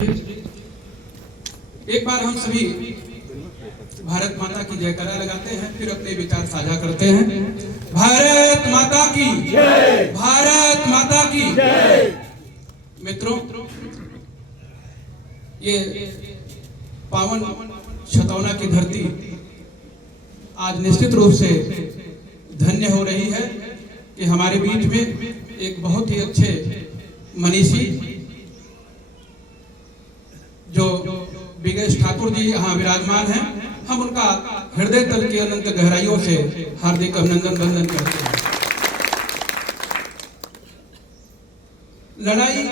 एक बार हम सभी भारत माता की जयकारा लगाते हैं, फिर अपने विचार साझा करते हैं। भारत माता की जय, भारत माता की जय। मित्रों, ये पावन छतौना की धरती आज निश्चित रूप से धन्य हो रही है कि हमारे बीच में एक बहुत ही अच्छे मनीषी जो बिगेश ठाकुर जी यहाँ विराजमान हैं, हम उनका हृदय तल की अनंत गहराइयों से हार्दिक अभिनंदन वंदन करते हैं। लड़ाई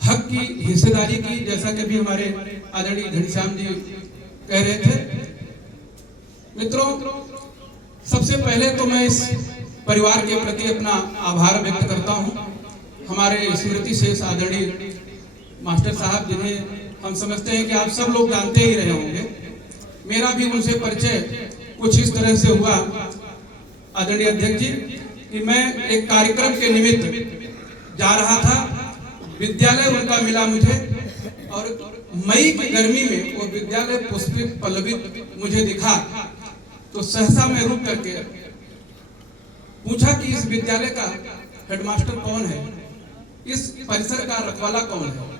हक की, हिस्सेदारी की, जैसा कि अभी हमारे आदरणीय घनश्याम जी कह रहे थे। मित्रों, सबसे पहले तो मैं इस परिवार के प्रति अपना आभार व्यक्त करता हूँ। हमारे स्मृति शेष आदरणीय मास्टर साहब, जिन्हें हम समझते हैं कि आप सब लोग जानते ही रहे होंगे, मेरा भी उनसे परिचय कुछ इस तरह से हुआ आदरणीय अध्यक्ष जी कि मैं एक कार्यक्रम के निमित्त जा रहा था, विद्यालय उनका मिला मुझे, और मई की गर्मी में वो विद्यालय पुष्पित पल्लवित मुझे दिखा, तो सहसा मैं रुक करके पूछा कि इस विद्यालय का हेडमास्टर कौन है, इस परिसर का रखवाला कौन है।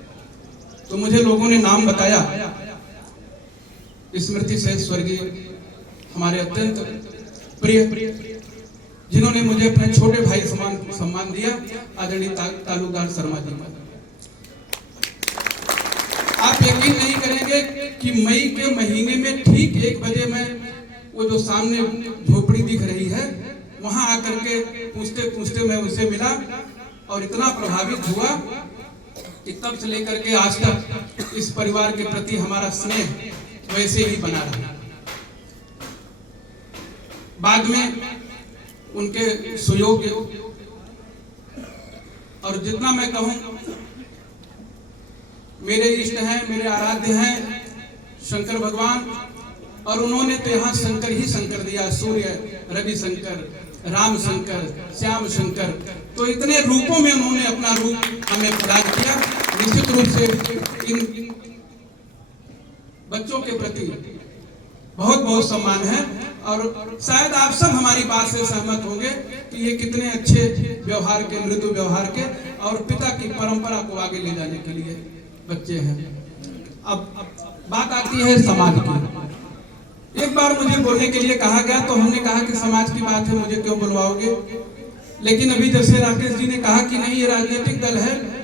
तो मुझे लोगों ने नाम बताया, स्मृति से स्वर्गीय हमारे अत्यंत प्रिय, जिन्होंने मुझे अपने छोटे भाई समान सम्मान दिया, आदरणीय तालुकदार शर्मा जी। आप यकीन नहीं करेंगे कि मई के महीने में ठीक 1 बजे में वो जो सामने झोपड़ी दिख रही है, वहां आकर के पूछते पूछते मैं उनसे मिला और इतना प्रभावित हुआ कि तब से लेकर के आज तक इस परिवार के प्रति हमारा स्नेह वैसे ही बना रहा। बाद में उनके सुयोग्य, और जितना मैं कहूं, मेरे इष्ट हैं, मेरे आराध्य हैं शंकर भगवान, और उन्होंने तो यहाँ शंकर ही शंकर दिया, सूर्य, रवि शंकर, राम शंकर, श्याम शंकर, तो इतने रूपों में उन्होंने अपना रूप हमें प्रदान किया। निश्चित रूप से इन बच्चों के प्रति बहुत बहुत सम्मान है, और शायद आप सब हमारी बात से सहमत होंगे कि ये कितने अच्छे व्यवहार के, मृदु व्यवहार के, और पिता की परंपरा को आगे ले जाने के लिए बच्चे हैं। अब बात आती है समाज की। एक बार मुझे बोलने के लिए कहा गया, तो हमने कहा कि समाज की बात है, मुझे क्यों बुलवाओगे। लेकिन अभी जब से राकेश जी ने कहा कि नहीं, ये राजनीतिक दल है,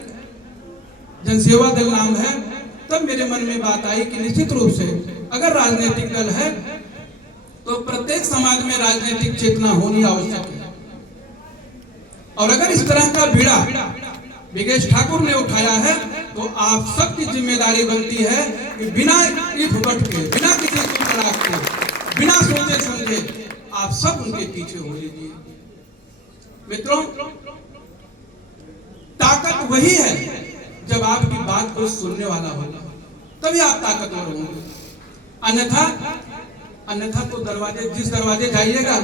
जनसेवा दल नाम है, तब मेरे मन में बात आई कि निश्चित रूप से अगर राजनीतिक दल है तो प्रत्येक समाज में राजनीतिक चेतना होनी आवश्यक है। और अगर इस तरह का बीड़ा बिगेश ठाकुर ने उठाया है, तो आप सबकी जिम्मेदारी बनती है कि बिना इठ-बट के, बिना किसी तराक के, बिना सोचे समझे आप सब उनके पीछे हो लीजिए। मित्रों, ताकत वही है जब आपकी बात को सुनने वाला होगा, तभी आप ताकतवर होंगे। अन्यथा तो दरवाजे, जिस दरवाजे जाइएगा,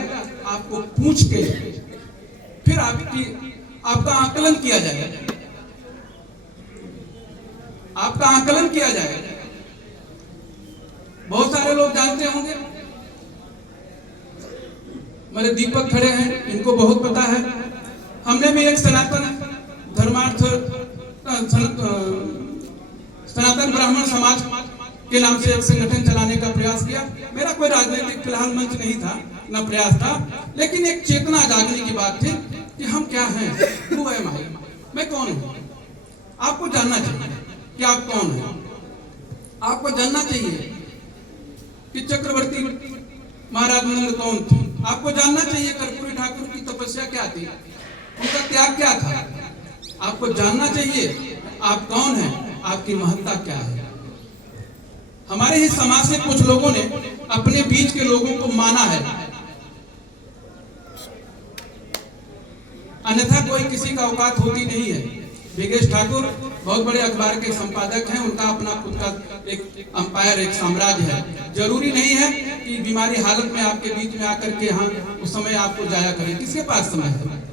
आपको पूछ के फिर आपका आकलन किया जाएगा, आपका आकलन किया जाएगा। बहुत सारे लोग जानते होंगे, मेरे दीपक खड़े हैं, इनको बहुत पता है। हमने भी एक सनातन धर्मार्थ सनातन ब्राह्मण समाज के नाम से एक संगठन चलाने का प्रयास किया। मेरा कोई राजनीतिक फिलहाल मंच नहीं था, न प्रयास था, लेकिन एक चेतना जागने की बात थी कि हम क्या हैं, वो है मैं कौन हूं। आपको जानना चाहिए कि आप कौन हैं। आपको जानना चाहिए कि चक्रवर्ती महाराज नंद कौन थे। आपको जानना चाहिए कर्पूरी ठाकुर की तपस्या क्या थी, उनका त्याग क्या था। आपको जानना चाहिए आप कौन हैं, आपकी महत्ता क्या है। हमारे ही समाज से कुछ लोगों ने अपने बीच के लोगों को माना है, अन्यथा कोई किसी का औकात होती नहीं है। बिगेश ठाकुर बहुत बड़े अखबार के संपादक हैं, उनका अपना खुद का एक अंपायर, एक साम्राज्य है। जरूरी नहीं है कि बीमारी हालत में आपके बीच में आकर के यहाँ उस समय आपको जाया करें। किसके पास समय है,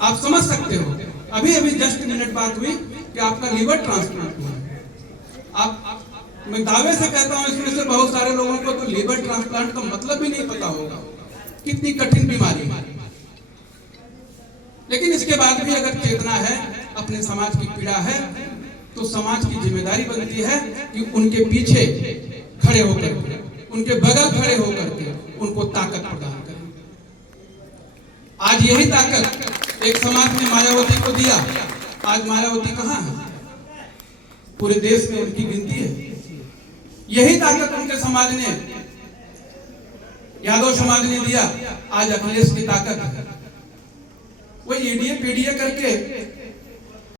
आप समझ सकते हो। अभी अभी जस्ट मिनट बात हुई कि आपका लीवर ट्रांसप्लांट हुआ है। आप मैं दावे से कहता हूं इसमें से बहुत सारे लोगों को तो लीवर ट्रांसप्लांट का मतलब भी नहीं पता होगा, कितनी कठिन बीमारी है। लेकिन इसके बाद भी अगर चेतना है, अपने समाज की पीड़ा है, तो समाज की जिम्मेदारी बनती है कि उनके पीछे खड़े होकर, उनके बगल खड़े होकर के उनको ताकत प्रदान करें। आज यही ताकत एक समाज ने मायावती को दिया। आज मायावती कहां है? पूरे देश में उनकी गिनती है। यही ताकत उनके समाज ने, यादव समाज ने दिया। आज अखिलेश की ताकत है। वो ईडीए पीडीए करके